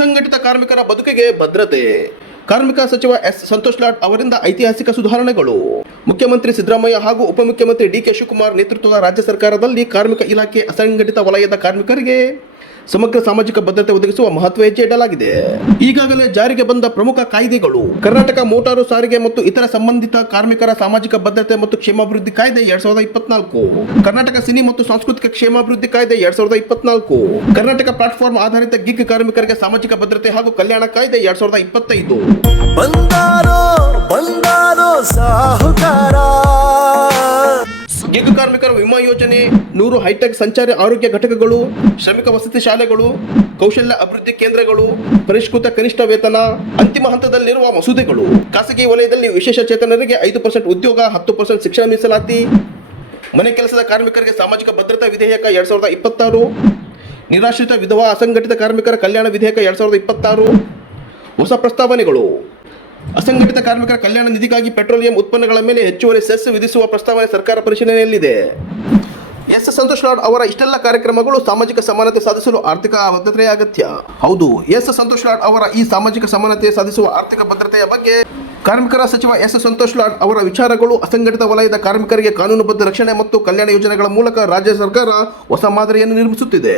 ಅಸಂಘಟಿತ ಕಾರ್ಮಿಕರ ಬದುಕಿಗೆ ಭದ್ರತೆ. ಕಾರ್ಮಿಕ ಸಚಿವ ಎಸ್ ಸಂತೋಷ್ ಲಾಡ್ ಅವರಿಂದ ಐತಿಹಾಸಿಕ ಸುಧಾರಣೆಗಳು. ಮುಖ್ಯಮಂತ್ರಿ ಸಿದ್ದರಾಮಯ್ಯ ಹಾಗೂ ಉಪಮುಖ್ಯಮಂತ್ರಿ ಡಿ.ಕೆ. ಶಿವಕುಮಾರ್ ನೇತೃತ್ವದ ರಾಜ್ಯ ಸರ್ಕಾರದಲ್ಲಿ ಕಾರ್ಮಿಕ ಇಲಾಖೆ ಅಸಂಘಟಿತ ವಲಯದ ಕಾರ್ಮಿಕರಿಗೆ ಸಮಗ್ರ ಸಾಮಾಜಿಕ ಭದ್ರತೆ ಒದಗಿಸುವ ಮಹತ್ವ ಹೆಜ್ಜೆ ಇಡಲಾಗಿದೆ. ಈಗಾಗಲೇ ಜಾರಿಗೆ ಬಂದ ಪ್ರಮುಖ ಕಾಯ್ದೆಗಳು: ಕರ್ನಾಟಕ ಮೋಟಾರು ಸಾರಿಗೆ ಮತ್ತು ಇತರ ಸಂಬಂಧಿತ ಕಾರ್ಮಿಕರ ಸಾಮಾಜಿಕ ಭದ್ರತೆ ಮತ್ತು ಕ್ಷೇಮಾಭಿವೃದ್ಧಿ ಕಾಯ್ದೆ 2024, ಕರ್ನಾಟಕ ಸಿನಿ ಮತ್ತು ಸಾಂಸ್ಕೃತಿಕ ಕ್ಷೇಮಾಭಿವೃದ್ಧಿ ಕಾಯ್ದೆ 2024, ಕರ್ನಾಟಕ ಪ್ಲಾಟ್ಫಾರ್ಮ್ ಆಧಾರಿತ ಗಿಗ್ ಕಾರ್ಮಿಕರಿಗೆ ಸಾಮಾಜಿಕ ಭದ್ರತೆ ಹಾಗೂ ಕಲ್ಯಾಣ ಕಾಯ್ದೆ 2025. ಬಂದಾರೋ ಸಾಹುಕಾರ. ಗಿಗ್ ಕಾರ್ಮಿಕರ ವಿಮಾ ಯೋಜನೆ, 100 ಹೈಟೆಕ್ ಸಂಚಾರಿ ಆರೋಗ್ಯ ಘಟಕಗಳು, ಶ್ರಮಿಕ ವಸತಿ ಶಾಲೆಗಳು, ಕೌಶಲ್ಯ ಅಭಿವೃದ್ಧಿ ಕೇಂದ್ರಗಳು, ಪರಿಷ್ಕೃತ ಕನಿಷ್ಠ ವೇತನ, ಅಂತಿಮ ಹಂತದಲ್ಲಿರುವ ಮಸೂದೆಗಳು. ಖಾಸಗಿ ವಲಯದಲ್ಲಿ ವಿಶೇಷ ಚೇತನರಿಗೆ 5% ಉದ್ಯೋಗ, 10% ಶಿಕ್ಷಣ ಮೀಸಲಾತಿ, ಮನೆ ಕೆಲಸದ ಕಾರ್ಮಿಕರಿಗೆ ಸಾಮಾಜಿಕ ಭದ್ರತಾ ವಿಧೇಯಕ 2026, ನಿರಾಶ್ರಿತ ವಿಧವಾ ಅಸಂಘಟಿತ ಕಾರ್ಮಿಕರ ಕಲ್ಯಾಣ ವಿಧೇಯಕ 2026. ಹೊಸ ಪ್ರಸ್ತಾವನೆಗಳು: ಅಸಂಘಟಿತ ಕಾರ್ಮಿಕರ ಕಲ್ಯಾಣ ನಿಧಿಗಾಗಿ ಪೆಟ್ರೋಲಿಯಂ ಉತ್ಪನ್ನಗಳ ಮೇಲೆ ಹೆಚ್ಚುವರಿ ಸೆಸ್ ವಿಧಿಸುವ ಪ್ರಸ್ತಾವನೆ ಸರ್ಕಾರ ಪರಿಶೀಲನೆಯಲ್ಲಿದೆ. ಎಸ್ ಸಂತೋಷ್ ಲಾಡ್ ಅವರ ಇಷ್ಟೆಲ್ಲ ಕಾರ್ಯಕ್ರಮಗಳು ಸಾಮಾಜಿಕ ಸಮಾನತೆ ಸಾಧಿಸಲು ಆರ್ಥಿಕ ಭದ್ರತೆಯ ಅಗತ್ಯ. ಹೌದು, ಎಸ್ ಸಂತೋಷ್ ಲಾಡ್ ಅವರ ಈ ಸಾಮಾಜಿಕ ಸಮಾನತೆ ಸಾಧಿಸುವ ಆರ್ಥಿಕ ಭದ್ರತೆಯ ಬಗ್ಗೆ ಕಾರ್ಮಿಕರ ಸಚಿವ ಎಸ್ ಸಂತೋಷ್ ಲಾಡ್ ಅವರ ವಿಚಾರಗಳು. ಅಸಂಘಟಿತ ವಲಯದ ಕಾರ್ಮಿಕರಿಗೆ ಕಾನೂನುಬದ್ಧ ರಕ್ಷಣೆ ಮತ್ತು ಕಲ್ಯಾಣ ಯೋಜನೆಗಳ ಮೂಲಕ ರಾಜ್ಯ ಸರ್ಕಾರ ಹೊಸ ಮಾದರಿಯನ್ನು ನಿರ್ಮಿಸುತ್ತಿದೆ.